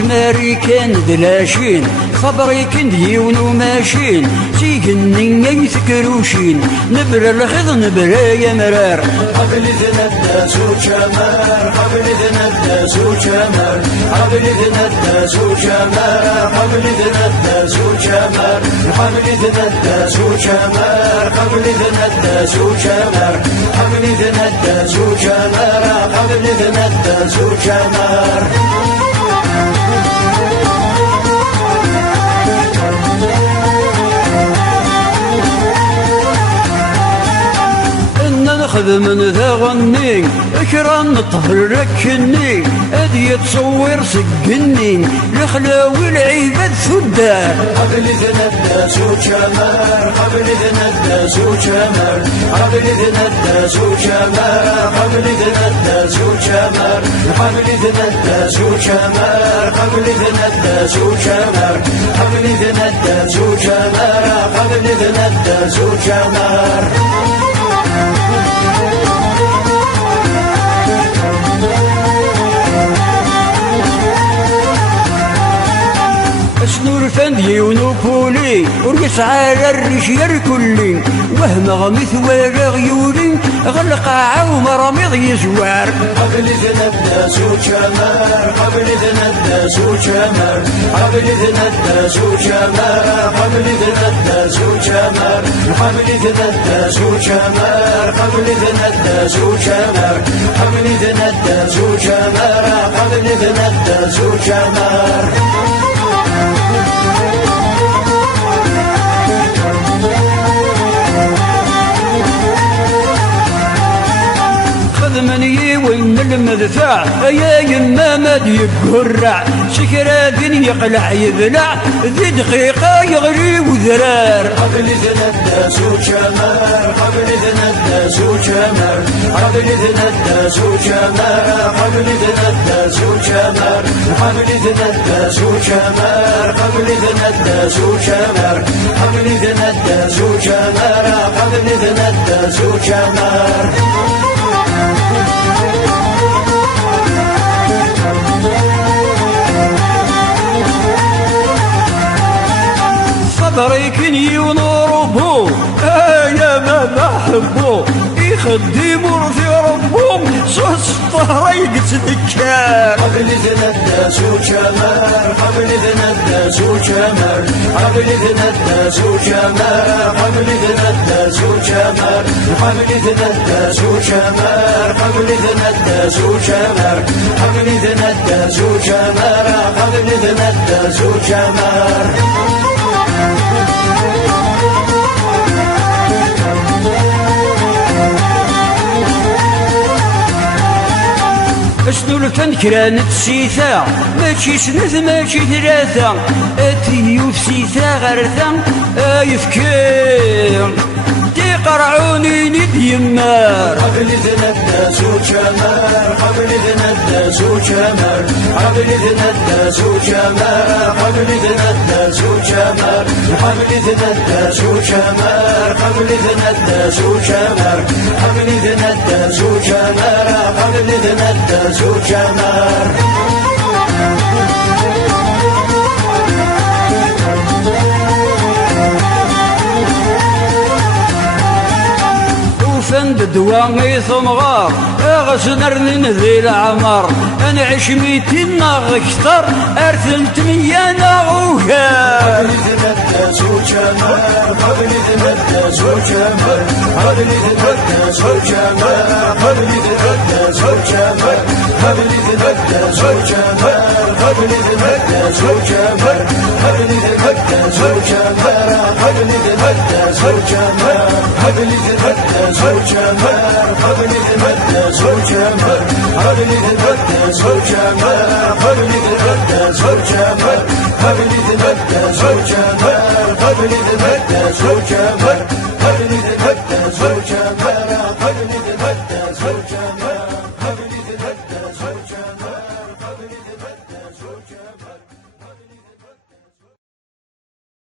ماريكان دلاشين فبريكن ديون وماشين تيقني يثكروشين نبرا الخض نبرا يا مرار قبل ذنبنا وشمار قبل ذنبنا وشمار قبل ذنبنا وشمار قبل ذنبنا وشمار قبل ذنبنا وشمار قبل ذنبنا وشمار قبل ذنبنا وشمار قبل ذنبنا وشمار من ذا غني اكران نطهر ركني ادي يتصور سجني الخلاوي العيبة ثدار قبل ذنبنا وشمار قبل ذنبنا وشمار قبل ذنبنا وشمار قبل ذنبنا وشمار قبل ذنبنا وشمار قبل ذنبنا وشمار قبل ذنبنا وشمار قبل ذنبنا وشمار اسنور فندي ونوبولي ورقص على الرجال كلي وهم غمث ولا غيولي غلق ومرامض يزوار قبل ذنبنا وشمار قبل ذنبنا وشمار قبل ذنبنا وشمار قبل ذنبنا وشمار قبل ذنبنا وشمار قبل ذنبنا وشمار قبل ذنبنا وشمار قبل ذنبنا وشمار مني وين المدفع يا يما ما يقرع سكرات يقلع يذلع ذي دقيقة يغري وذرار قبل ذنبنا وشمار قبل ذنبنا وشمار قبل ذنبنا وشمار قبل ذنبنا وشمار قبل ذنبنا وشمار قبل ذنبنا وشمار قبل ذنبنا وشمار قبل ذنبنا وشمار بريكني ونوربو يا ما بحبو يخدم ورثي ربو صوص طهريق تذكر قبل ذنبنا وشمار قبل ذنبنا وشمار قبل ذنبنا وشمار قبل ذنبنا وشمار قبل ذنبنا وشمار قبل ذنبنا وشمار قبل ذنبنا وشمار قبل ذنبنا وشمار شنو الفنكرة نتسيثا ماشي سنث ماشي ثلاثة اتيوف سيثا غرثا يفكر تيقرعوني نديمار قبل ذنبنا وشمار قبل ذنبنا وشمار قبل ذنبنا وشمار قبل ذنبنا وشمار قبل ذنبنا وشمار قبل ذنبنا وشمار قبل ذنبنا وشمار قبل ذنبنا وشمار فند دوامي ثمغار غسنرن ذي العمر انا عشميتي ناغ اكثر ارثلت ميانا غوكا قبل ذنبنا وشمار قبل ذنبنا وشمار قبل ذنبنا وشمار قبل ذنبنا وشمار قبل ذنبنا وشمار قبل ذنبنا وشمار قبل ذنبنا وشمار قبل ذنبنا وشمار قبل ذنبنا وشمار قبل ذنبنا وشمار قبل ذنبنا وشمار قبل ذنبنا وشمار قبل ذنبنا وشمار قبل ذنبنا وشمار قبل ذنبنا وشمار قبل ذنبنا وشمار قبل ذنبنا وشمار قبل ذنبنا